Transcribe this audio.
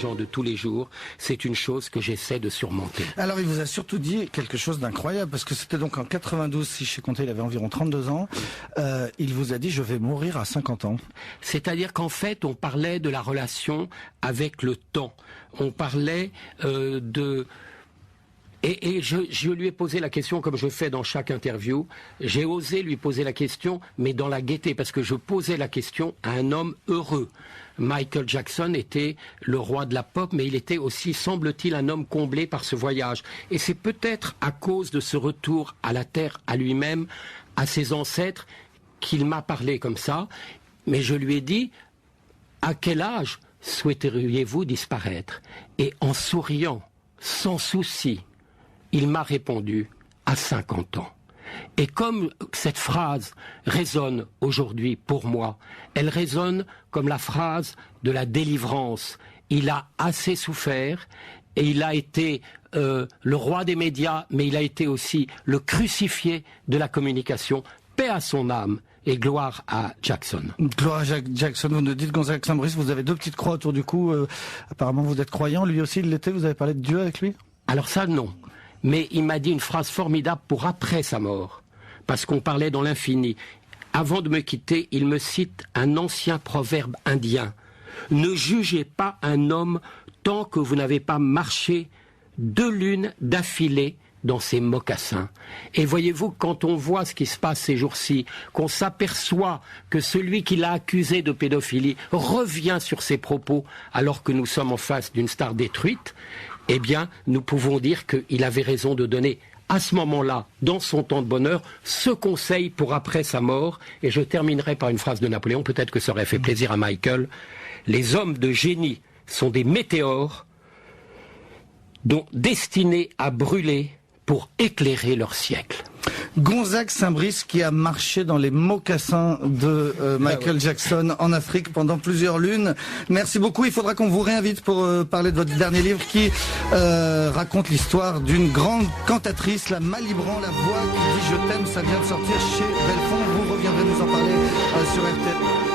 gens de tous les jours, c'est une chose que j'essaie de surmonter. Alors il vous a surtout dit quelque chose d'incroyable, parce que c'était donc en 92, si je sais compter, il avait environ 32 ans. Il vous a dit « je vais mourir à 50 ans ». C'est-à-dire qu'en fait, on parlait de la relation avec le temps. On parlait de... Et je lui ai posé la question, comme je fais dans chaque interview. J'ai osé lui poser la question, mais dans la gaieté, parce que je posais la question à un homme heureux. Michael Jackson était le roi de la pop, mais il était aussi, semble-t-il, un homme comblé par ce voyage. Et c'est peut-être à cause de ce retour à la terre, à lui-même, à ses ancêtres, qu'il m'a parlé comme ça. Mais je lui ai dit, à quel âge souhaiteriez-vous disparaître? Et en souriant, sans souci, il m'a répondu à 50 ans. Et comme cette phrase résonne aujourd'hui pour moi, elle résonne comme la phrase de la délivrance. Il a assez souffert et il a été le roi des médias, mais il a été aussi le crucifié de la communication. Paix à son âme et gloire à Jackson. Gloire à Jackson, vous nous dites, Gonzague Saint-Brice, vous avez 2 petites croix autour du cou. Apparemment vous êtes croyant, lui aussi il l'était, vous avez parlé de Dieu avec lui? Alors ça non. Mais il m'a dit une phrase formidable pour après sa mort, parce qu'on parlait dans l'infini. Avant de me quitter, il me cite un ancien proverbe indien. Ne jugez pas un homme tant que vous n'avez pas marché 2 lunes d'affilée dans ses mocassins. Et voyez-vous, quand on voit ce qui se passe ces jours-ci, qu'on s'aperçoit que celui qui l'a accusé de pédophilie revient sur ses propos alors que nous sommes en face d'une star détruite, eh bien, nous pouvons dire qu'il avait raison de donner à ce moment-là, dans son temps de bonheur, ce conseil pour après sa mort. Et je terminerai par une phrase de Napoléon, peut-être que ça aurait fait plaisir à Michael. Les hommes de génie sont des météores destinés à brûler pour éclairer leur siècle. Gonzague Saint-Brice qui a marché dans les mocassins de Michael Jackson en Afrique pendant plusieurs lunes. Merci beaucoup. Il faudra qu'on vous réinvite pour parler de votre dernier livre qui raconte l'histoire d'une grande cantatrice, la Malibran, la voix qui dit je t'aime. Ça vient de sortir chez Belfond. Vous reviendrez nous en parler sur RTL.